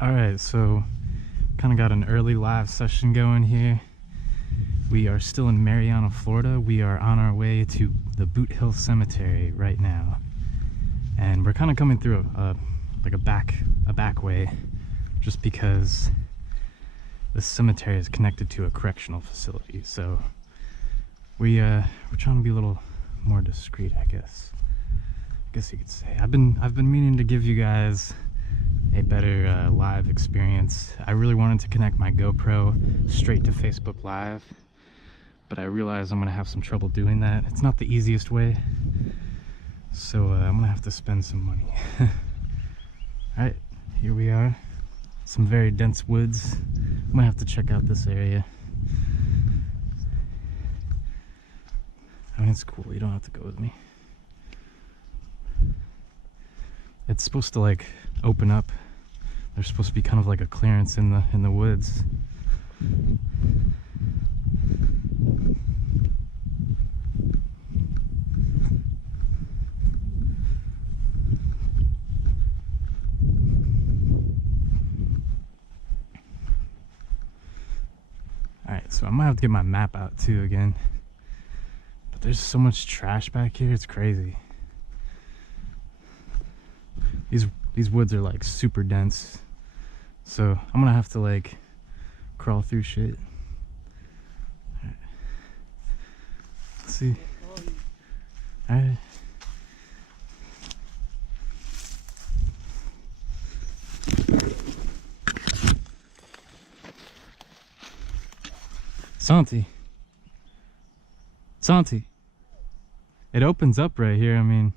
Alright, so kind of got an early live session going here. We are still in Marianna, Florida. We are on our way to the Boothill Cemetery right now. And we're kind of coming through a back way, just because the cemetery is connected to a correctional facility. So we're trying to be a little more discreet, I guess you could say. I've been meaning to give you guys a better live experience. I really wanted to connect my GoPro straight to Facebook Live, but I realize I'm gonna have some trouble doing that. It's not the easiest way, so I'm gonna have to spend some money. Alright, here we are. Some very dense woods. I'm gonna have to check out this area. I mean, it's cool, you don't have to go with me. It's supposed to like open up. There's supposed to be kind of like a clearance in the woods. Alright, so I might have to get my map out too again. But there's so much trash back here, it's crazy. These woods are like super dense, so I'm gonna have to like crawl through shit. All right. Let's see. All right. Santi. It opens up right here. I mean,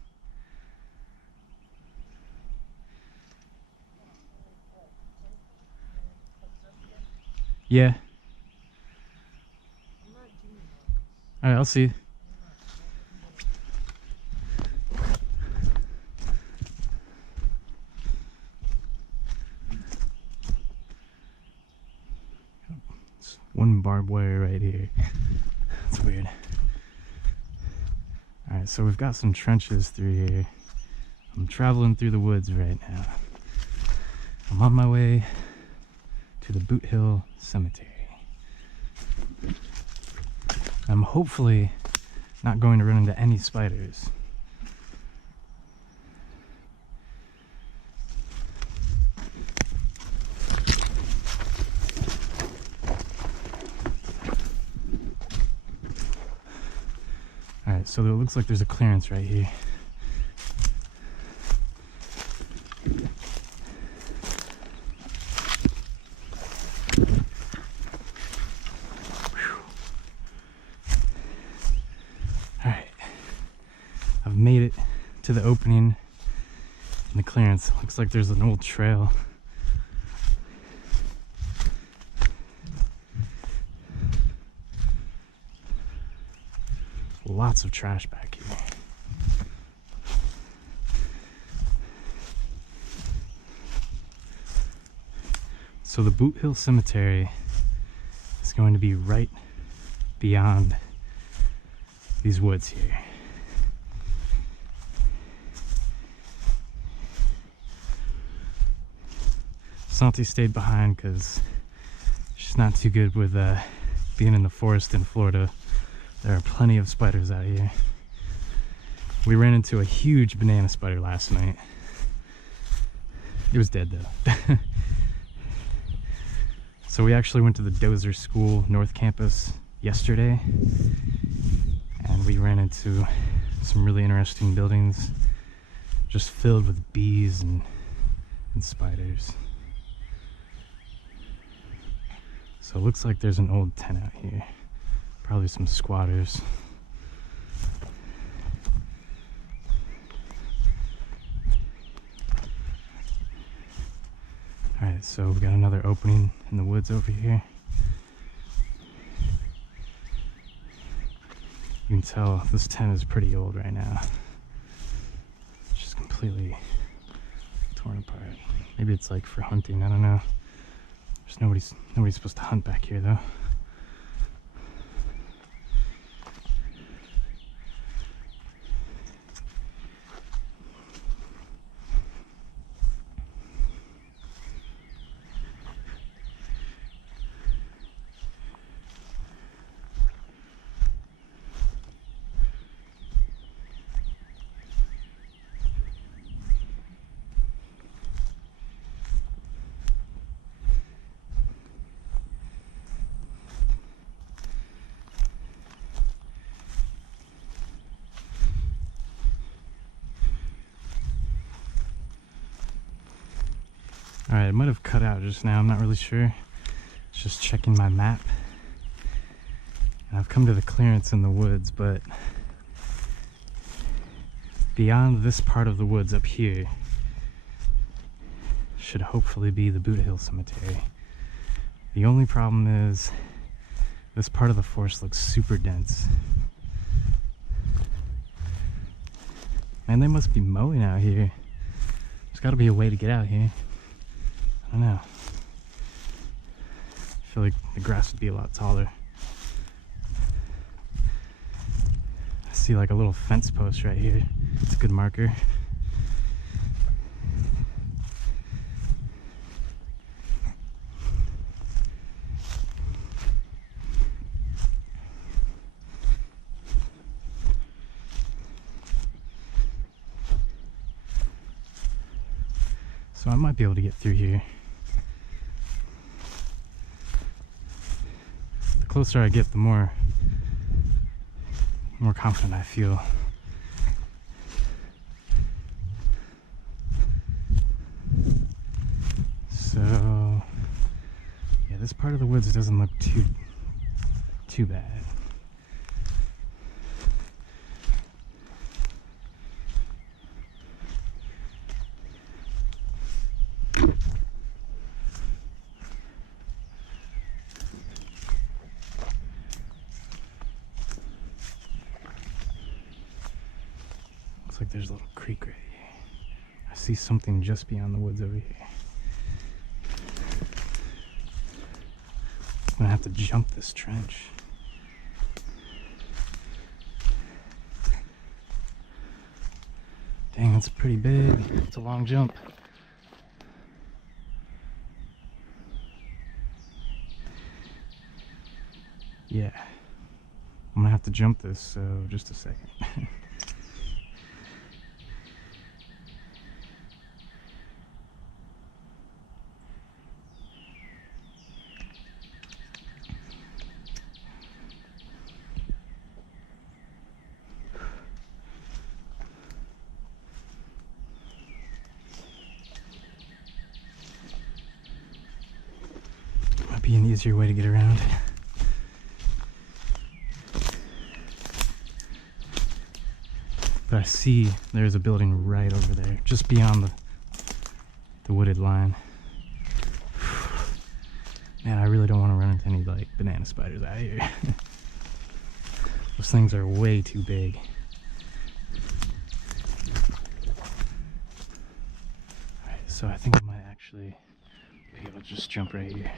yeah. Alright, I'll see. It's one barbed wire right here. That's weird. Alright, so we've got some trenches through here. I'm traveling through the woods right now. I'm on my way to the Boothill Cemetery. I'm hopefully not going to run into any spiders. Alright, so it looks like there's a clearance right here. I've made it to the opening in the clearance. Looks like there's an old trail. Lots of trash back here. So the Boothill Cemetery is going to be right beyond these woods here. Santi stayed behind because she's not too good with being in the forest in Florida. There are plenty of spiders out here. We ran into a huge banana spider last night. It was dead though. So we actually went to the Dozier School North Campus yesterday, and we ran into some really interesting buildings just filled with bees and spiders. So it looks like there's an old tent out here. Probably some squatters. Alright, so we got another opening in the woods over here. You can tell this tent is pretty old right now. It's just completely torn apart. Maybe it's like for hunting, I don't know. There's nobody's supposed to hunt back here though. Alright, it might have cut out just now, I'm not really sure. It's just checking my map. And I've come to the clearance in the woods, but beyond this part of the woods up here should hopefully be the Boothill Cemetery. The only problem is this part of the forest looks super dense. Man, they must be mowing out here. There's got to be a way to get out here. I don't know. I feel like the grass would be a lot taller. I see like a little fence post right here. It's a good marker. So I might be able to get through here. The closer I get, the more confident I feel. So yeah, this part of the woods doesn't look too bad. Like there's a little creek right here. I see something just beyond the woods over here. I'm gonna have to jump this trench. Dang, that's pretty big. It's a long jump. Yeah. I'm gonna have to jump this, so just a second. Might be an easier way to get around. But I see there's a building right over there, just beyond the wooded line. Man, I really don't want to run into any like banana spiders out here. Those things are way too big. Alright, so I think I might actually be able to just jump right here.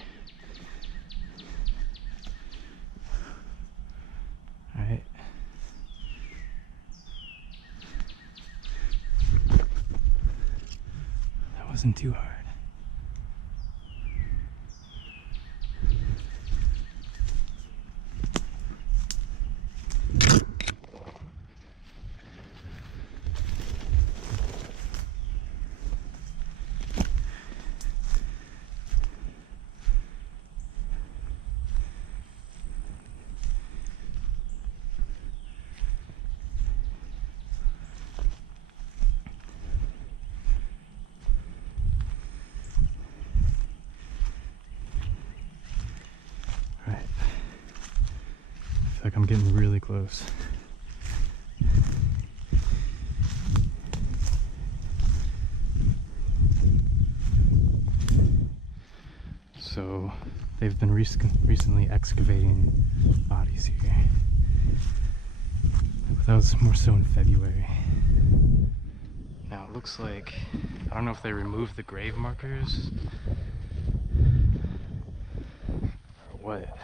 Alright. Wasn't too hard. Like I'm getting really close. So they've been recently excavating bodies here. But that was more so in February. Now it looks like, I don't know if they removed the grave markers or what.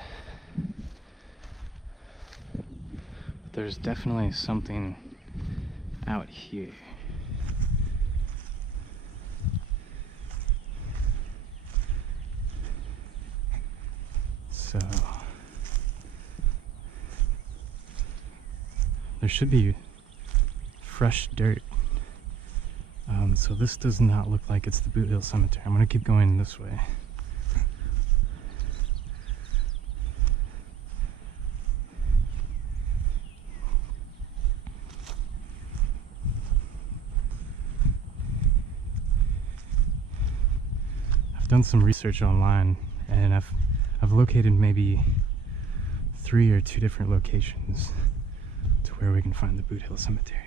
There's definitely something out here. So there should be fresh dirt. So this does not look like it's the Boothill Cemetery. I'm gonna keep going this way. done some research online, and I've located maybe 3 or 2 different locations to where we can find the Boothill Cemetery.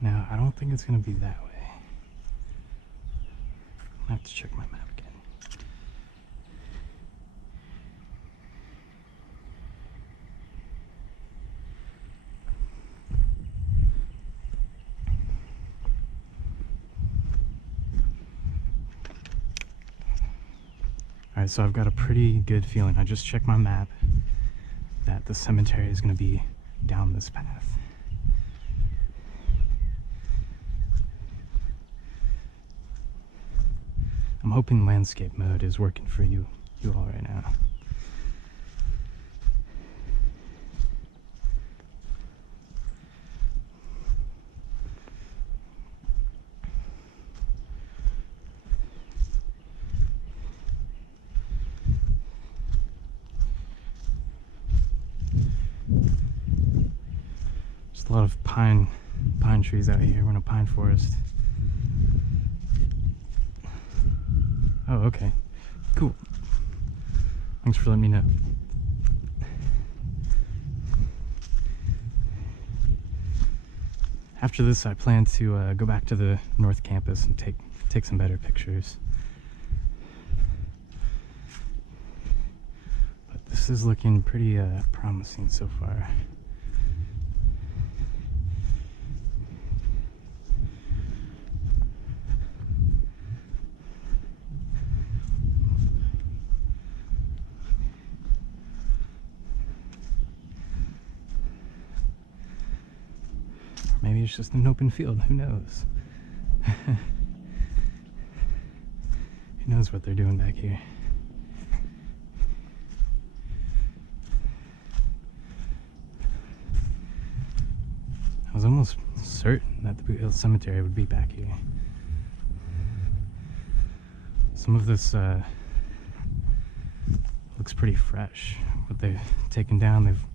Now, I don't think it's going to be that way. I have to check my map again. Alright, so I've got a pretty good feeling. I just checked my map that the cemetery is going to be down this path. I'm hoping landscape mode is working for you all right now. There's a lot of pine trees out here. We're in a pine forest. Oh, okay. Cool. Thanks for letting me know. After this, I plan to go back to the North Campus and take some better pictures. But this is looking pretty promising so far. Maybe it's just an open field, who knows? Who knows what they're doing back here? I was almost certain that the Boothill Cemetery would be back here. Some of this looks pretty fresh. What they've taken down, they've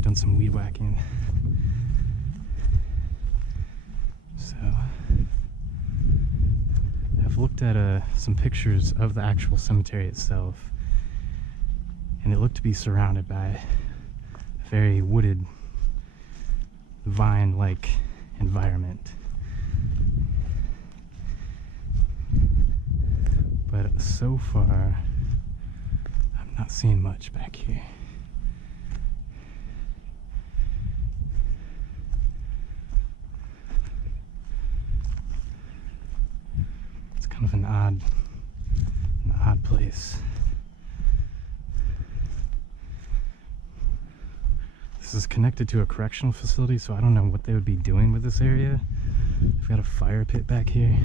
done some weed whacking. So, I've looked at some pictures of the actual cemetery itself, and it looked to be surrounded by a very wooded, vine-like environment. But so far, I'm not seeing much back here. Kind of an odd place. This is connected to a correctional facility, so I don't know what they would be doing with this area. We've got a fire pit back here.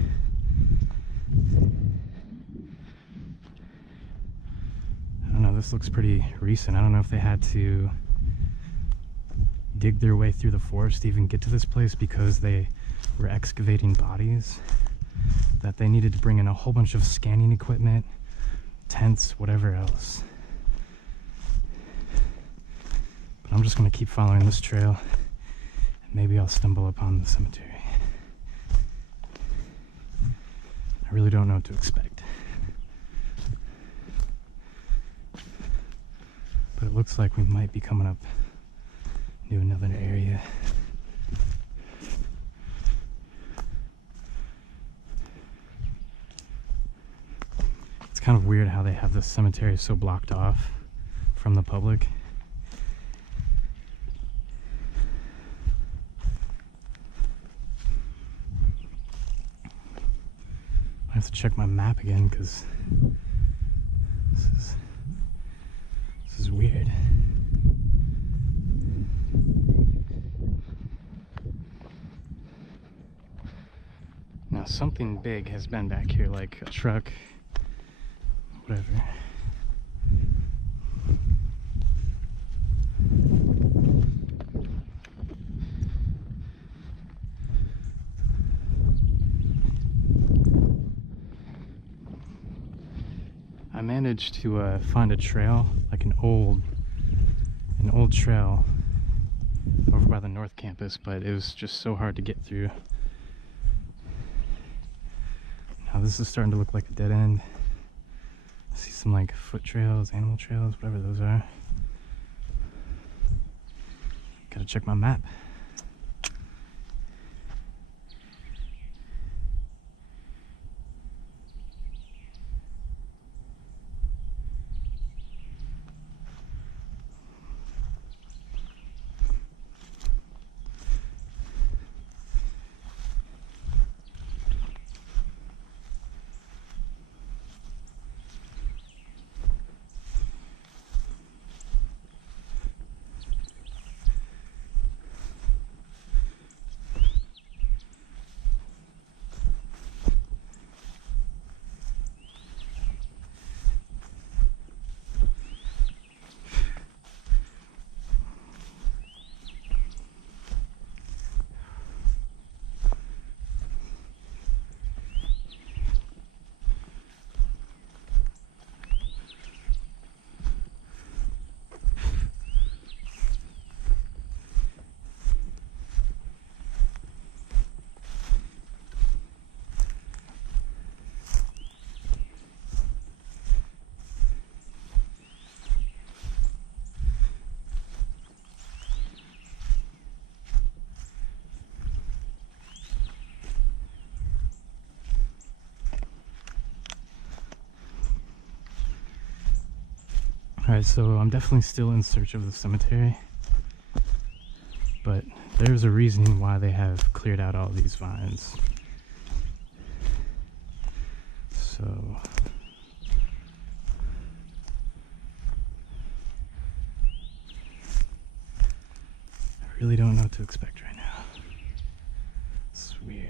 I don't know, this looks pretty recent. I don't know if they had to dig their way through the forest to even get to this place because they were excavating bodies, that they needed to bring in a whole bunch of scanning equipment, tents, whatever else. But I'm just going to keep following this trail, and maybe I'll stumble upon the cemetery. I really don't know what to expect. But it looks like we might be coming up to another area. Kind of weird how they have this cemetery so blocked off from the public. I have to check my map again because this is weird. Now something big has been back here, like a truck. Whatever. managed to find a trail, like an old trail over by the North Campus, but it was just so hard to get through. Now this is starting to look like a dead end. I see some like foot trails, animal trails, whatever those are. Gotta check my map. Alright, so I'm definitely still in search of the cemetery, but there's a reason why they have cleared out all these vines. So I really don't know what to expect right now. It's weird.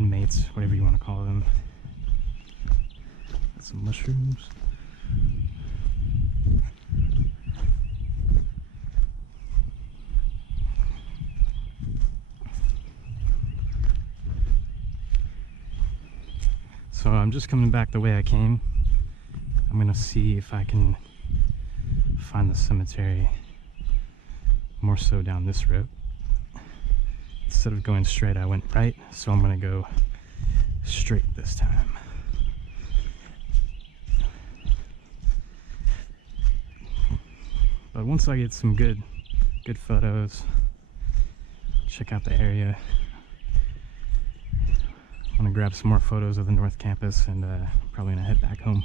inmates, whatever you want to call them. Got some mushrooms. So I'm just coming back the way I came. I'm gonna see if I can find the cemetery more so down this road. Instead of going straight, I went right, so I'm gonna go straight this time. But once I get some good photos, check out the area. I'm gonna grab some more photos of the North Campus and probably gonna head back home.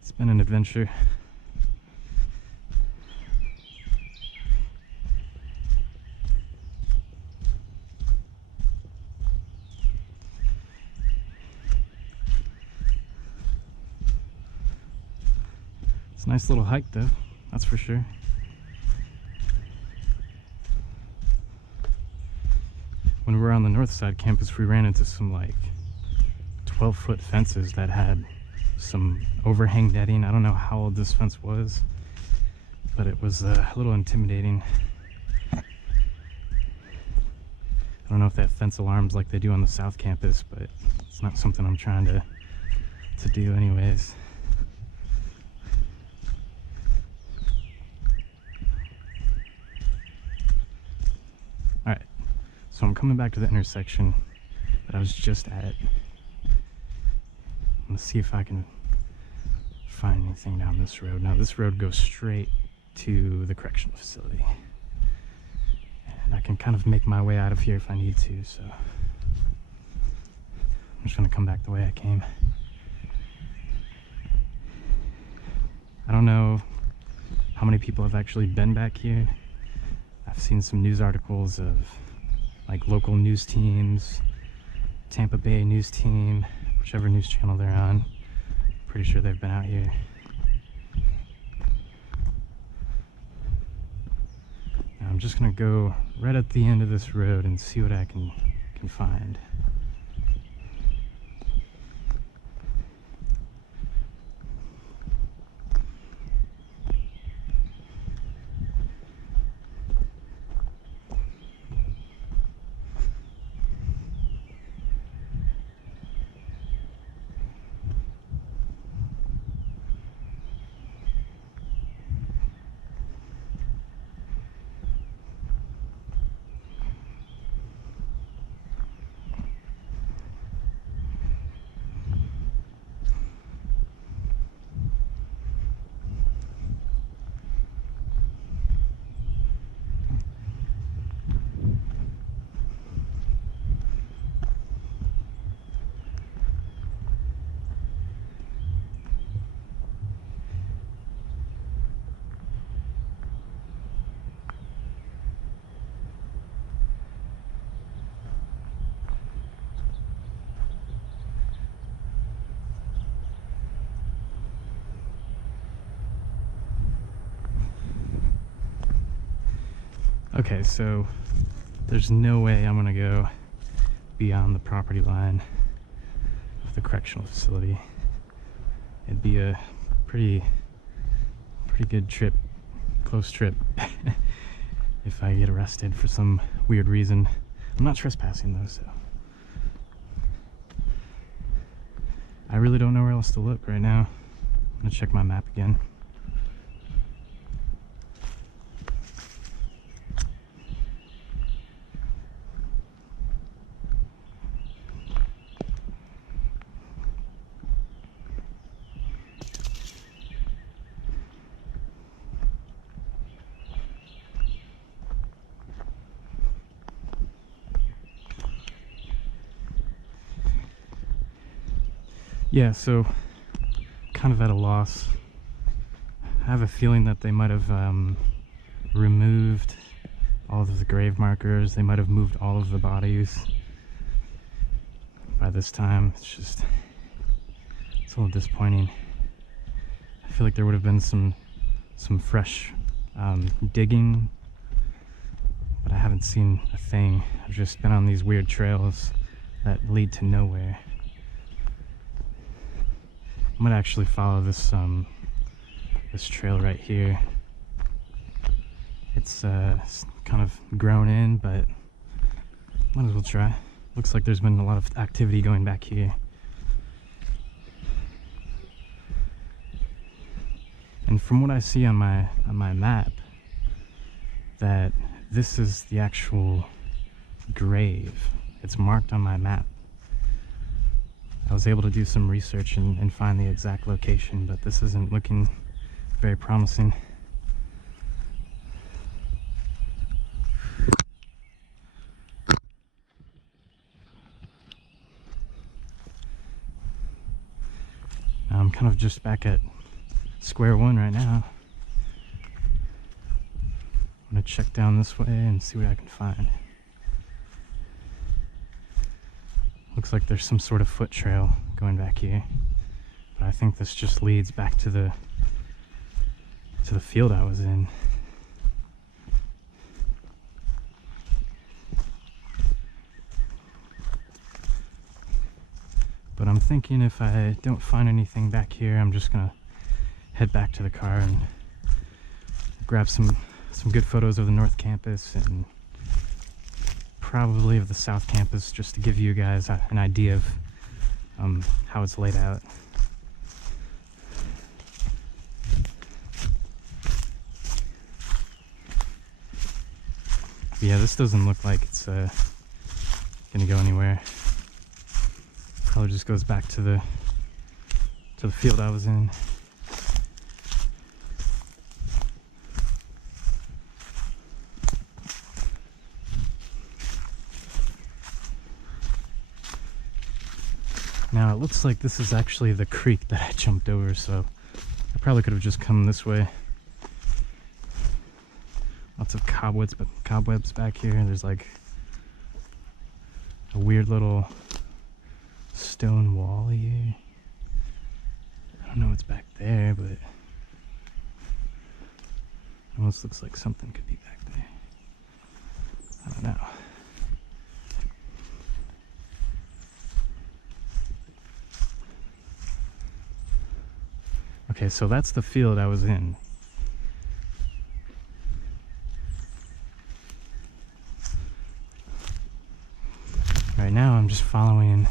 It's been an adventure. It's a nice little hike though, that's for sure. When we were on the north side campus, we ran into some like 12-foot fences that had some overhang netting. I don't know how old this fence was, but it was a little intimidating. I don't know if they have fence alarms like they do on the south campus, but it's not something I'm trying to do anyways. Alright, so I'm coming back to the intersection that I was just at. I'm gonna see if I can find anything down this road. Now this road goes straight to the correctional facility, and I can kind of make my way out of here if I need to, so I'm just gonna come back the way I came. I don't know how many people have actually been back here. I've seen some news articles of like local news teams, Tampa Bay news team, whichever news channel they're on. Pretty sure they've been out here. Now I'm just gonna go right at the end of this road and see what I can find. Okay, so there's no way I'm gonna go beyond the property line of the correctional facility. It'd be a pretty good trip, close trip, if I get arrested for some weird reason. I'm not trespassing though, so I really don't know where else to look right now. I'm gonna check my map again. Yeah, so kind of at a loss. I have a feeling that they might have removed all of the grave markers. They might have moved all of the bodies by this time. It's a little disappointing. I feel like there would have been some fresh digging but I haven't seen a thing. I've just been on these weird trails that lead to nowhere. I'm gonna actually follow this this trail right here. It's kind of grown in, but might as well try. Looks like there's been a lot of activity going back here. And from what I see on my map, that this is the actual grave. It's marked on my map. I was able to do some research and find the exact location, but this isn't looking very promising. I'm kind of just back at square one right now. I'm gonna check down this way and see what I can find. Looks like there's some sort of foot trail going back here, but I think this just leads back to the field I was in. But I'm thinking if I don't find anything back here, I'm just gonna head back to the car and grab some good photos of the North Campus and probably of the South Campus, just to give you guys an idea of how it's laid out. But yeah, this doesn't look like it's gonna go anywhere. Probably just goes back to the field I was in. Now it looks like this is actually the creek that I jumped over, so I probably could have just come this way. Lots of cobwebs back here. There's like a weird little stone wall here. I don't know what's back there, but it almost looks like something could be back there. I don't know. Okay, so that's the field I was in. Right now I'm just following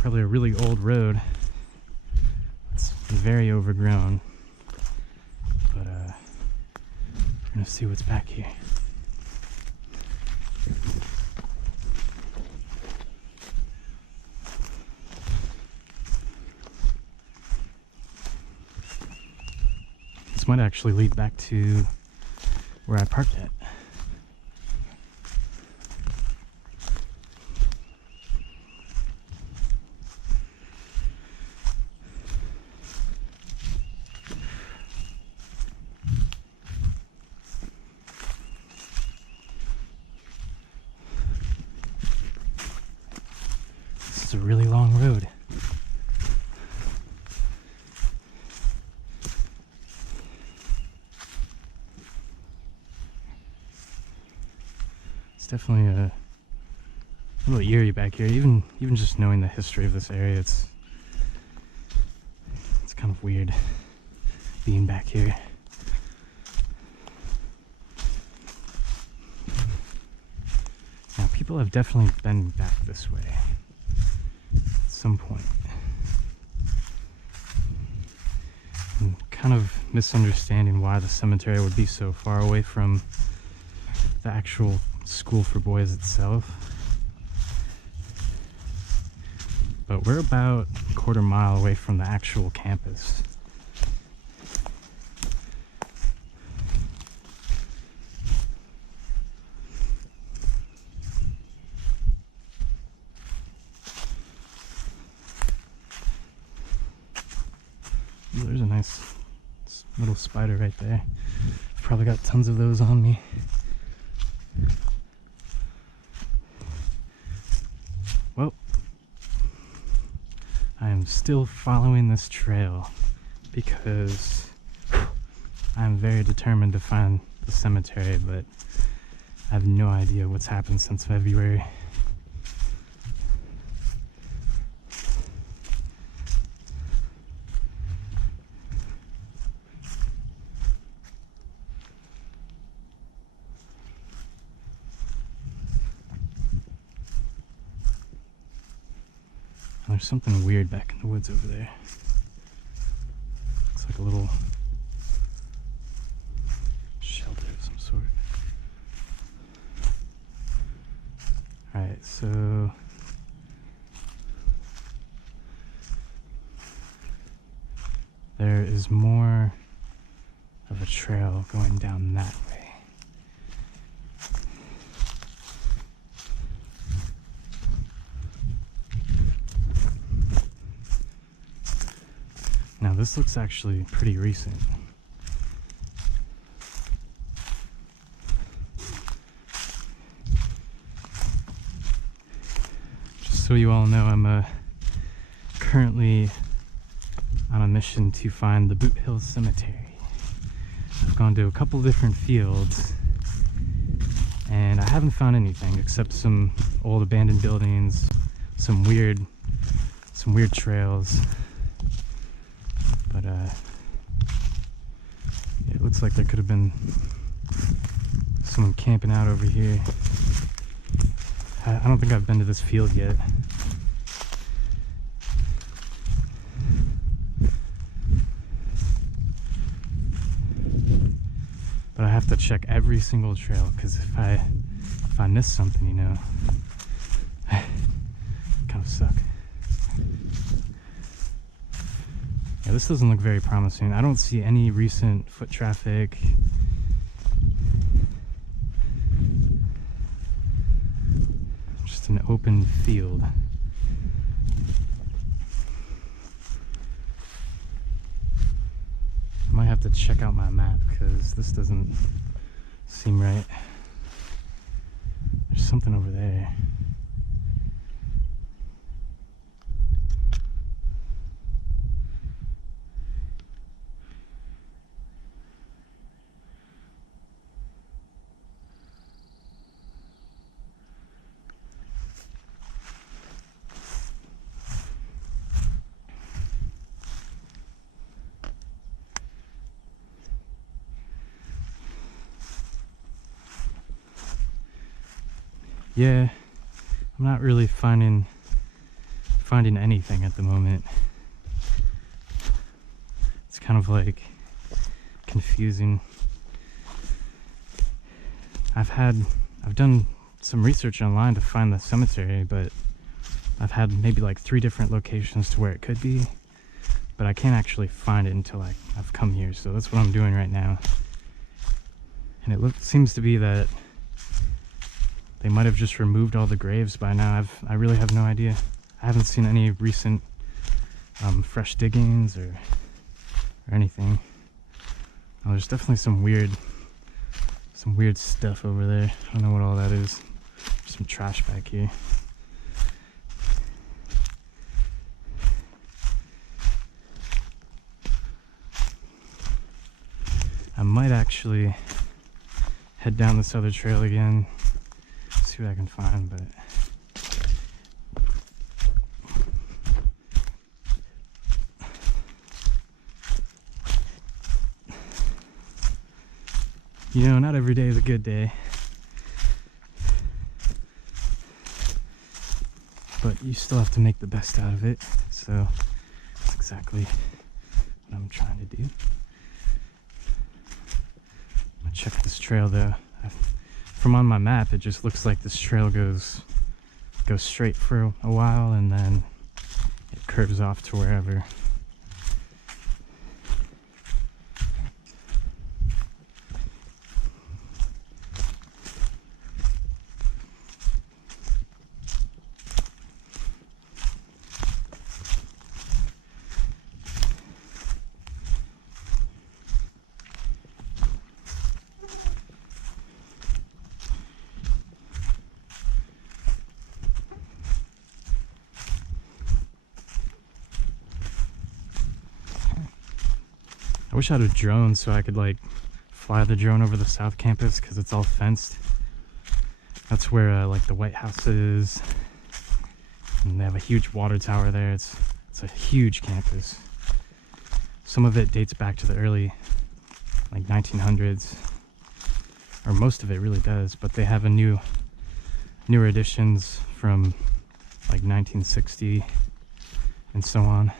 probably a really old road. It's very overgrown. But we're gonna see what's back here. This might actually lead back to where I parked at. This is a really long road. Definitely a little eerie back here. Even just knowing the history of this area, it's kind of weird being back here. Now, people have definitely been back this way at some point. I'm kind of misunderstanding why the cemetery would be so far away from the actual school for boys itself, but we're about a quarter mile away from the actual campus. Ooh, there's a nice little spider right there. I've probably got tons of those on me. Well, I am still following this trail because I'm very determined to find the cemetery, but I have no idea what's happened since February. There's something weird back in the woods over there. Looks like a little shelter of some sort. Alright, so there is more of a trail going down that way. Now this looks actually pretty recent. Just so you all know, I'm currently on a mission to find the Boothill Cemetery. I've gone to a couple different fields and I haven't found anything except some old abandoned buildings, some weird trails. But it looks like there could have been someone camping out over here. I don't think I've been to this field yet. But I have to check every single trail, because if I miss something, you know, kind of suck. Yeah, this doesn't look very promising. I don't see any recent foot traffic. Just an open field. I might have to check out my map because this doesn't seem right. There's something over there. Yeah, I'm not really finding anything at the moment. It's kind of like confusing. I've done some research online to find the cemetery, but I've had maybe like 3 different locations to where it could be, but I can't actually find it until I've come here. So that's what I'm doing right now. And it seems to be that they might have just removed all the graves by now. I really have no idea. I haven't seen any recent fresh diggings or anything. Oh, there's definitely some weird stuff over there. I don't know what all that is. There's some trash back here. I might actually head down this other trail again. See what I can find, but you know, not every day is a good day, but you still have to make the best out of it. So that's exactly what I'm trying to do. I'm gonna check this trail though. From on my map, it just looks like this trail goes straight for a while and then it curves off to wherever. I wish I had a drone so I could like fly the drone over the south campus because it's all fenced. That's where like the White House is, and they have a huge water tower there. It's a huge campus. Some of it dates back to the early like 1900s, or most of it really does, but they have newer editions from like 1960 and so on.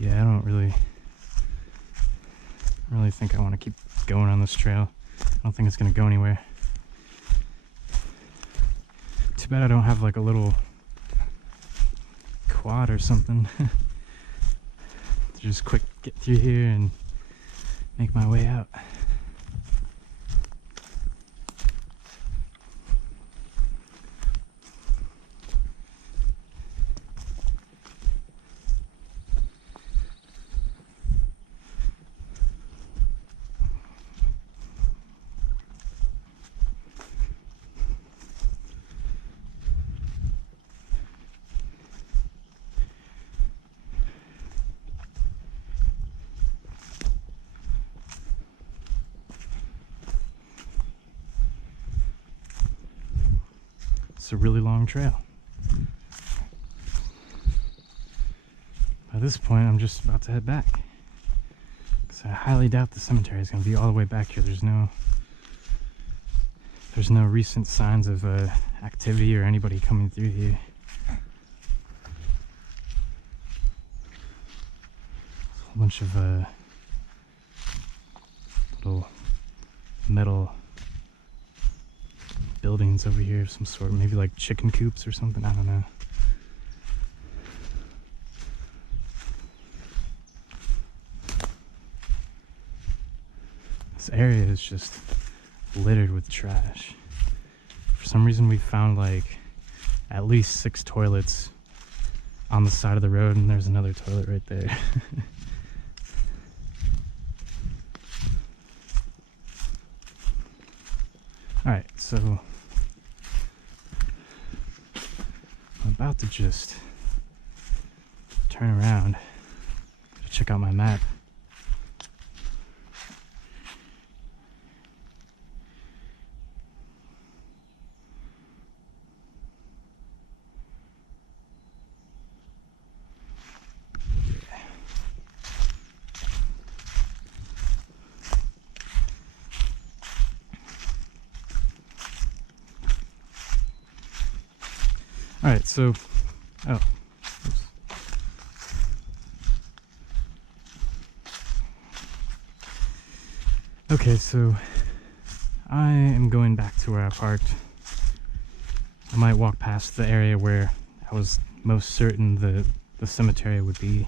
Yeah, I don't really think I want to keep going on this trail. I don't think it's going to go anywhere. Too bad I don't have like a little quad or something to just quick get through here and make my way out. It's a really long trail. By this point, I'm just about to head back, because I highly doubt the cemetery is going to be all the way back here. There's no recent signs of activity or anybody coming through here. There's a whole bunch of little metal buildings over here of some sort, maybe like chicken coops or something, I don't know. This area is just littered with trash. For some reason we found like at least 6 toilets on the side of the road, and there's another toilet right there. Alright, so I'm about to just turn around to check out my map. Alright, so, oops. Okay, so I am going back to where I parked. I might walk past the area where I was most certain the cemetery would be,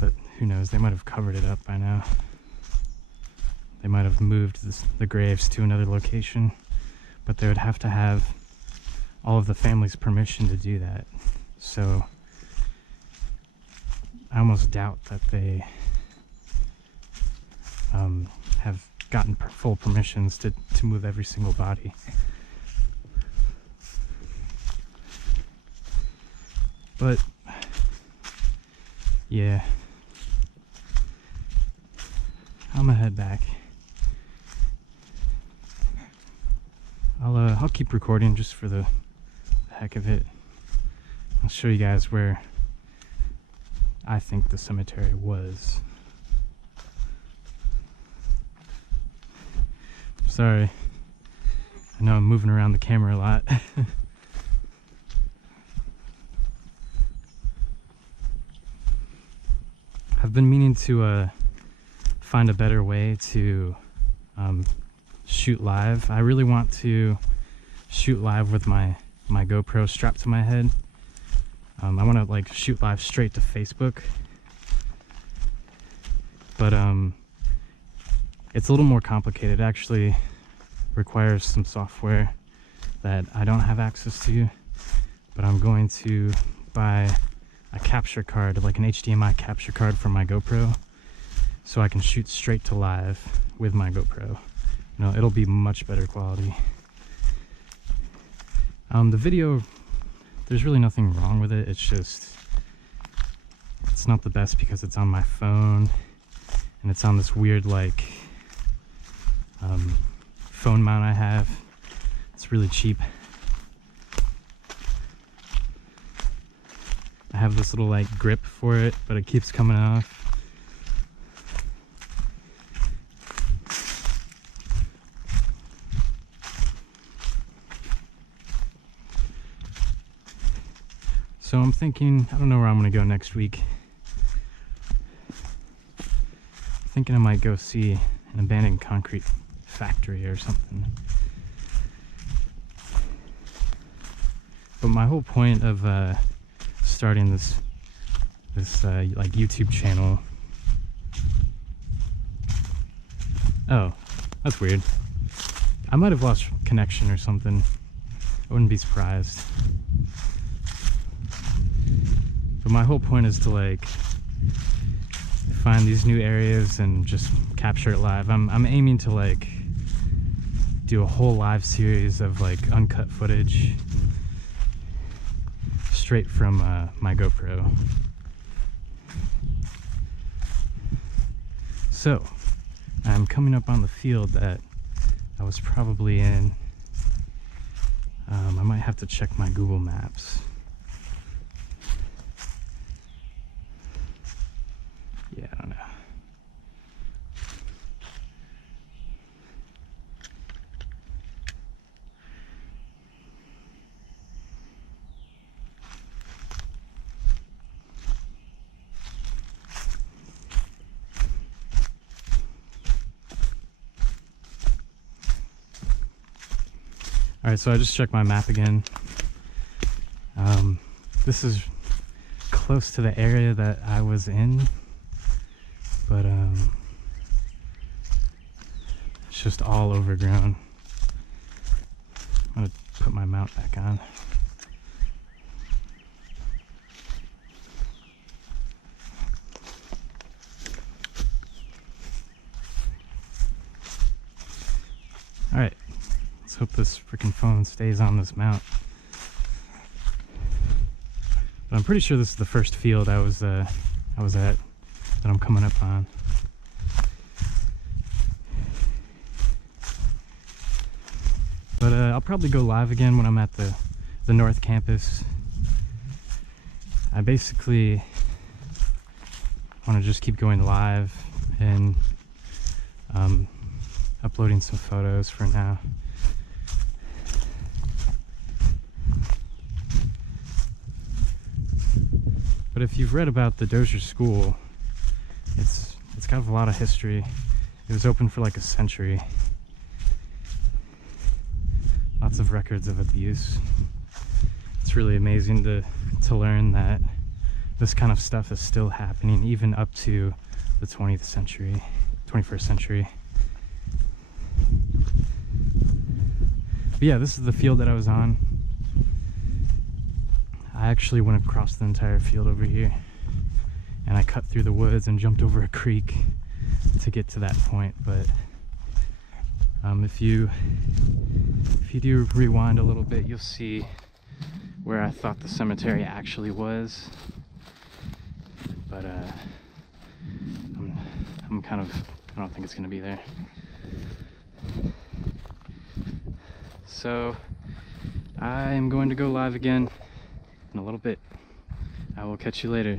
but who knows, they might have covered it up by now. They might have moved the graves to another location, but they would have to have all of the family's permission to do that. So I almost doubt that they have gotten full permissions to move every single body. But yeah, I'm gonna head back. I'll keep recording just for the heck of it. I'll show you guys where I think the cemetery was. Sorry, I know I'm moving around the camera a lot. I've been meaning to find a better way to shoot live. I really want to shoot live with my GoPro strapped to my head. I want to like shoot live straight to Facebook, but it's a little more complicated. It actually requires some software that I don't have access to, but I'm going to buy a capture card, like an HDMI capture card for my GoPro, so I can shoot straight to live with my GoPro. You know, it'll be much better quality. The video, there's really nothing wrong with it. It's just, It's not the best because it's on my phone and it's on this weird like phone mount I have. It's really cheap. I have this little like grip for it, but it keeps coming off. So I'm thinking, I don't know where I'm gonna go next week. I'm thinking I might go see an abandoned concrete factory or something. But my whole point of starting this like YouTube channel. Oh, that's weird. I might have lost connection or something. I wouldn't be surprised. But my whole point is to like find these new areas and just capture it live. I'm aiming to like do a whole live series of like uncut footage straight from my GoPro. So I'm coming up on the field that I was probably in. I might have to check my Google Maps. Yeah, I don't know. All right, so I just checked my map again. This is close to the area that I was in, but it's just all overgrown. I'm gonna put my mount back on. All right, let's hope this freaking phone stays on this mount. But I'm pretty sure this is the first field I was at that I'm coming up on. But I'll probably go live again when I'm at the North Campus. I basically want to just keep going live and uploading some photos for now. But if you've read about the Dozier School, it's got a lot of history. It was open for like a century. Lots of records of abuse. It's really amazing to learn that this kind of stuff is still happening even up to the 21st century. But yeah, this is the field that I was on. I actually went across the entire field over here, and I cut through the woods and jumped over a creek to get to that point. But if you do rewind a little bit, you'll see where I thought the cemetery actually was. But I'm kind of, I don't think it's gonna be there. So I'm going to go live again in a little bit. I will catch you later.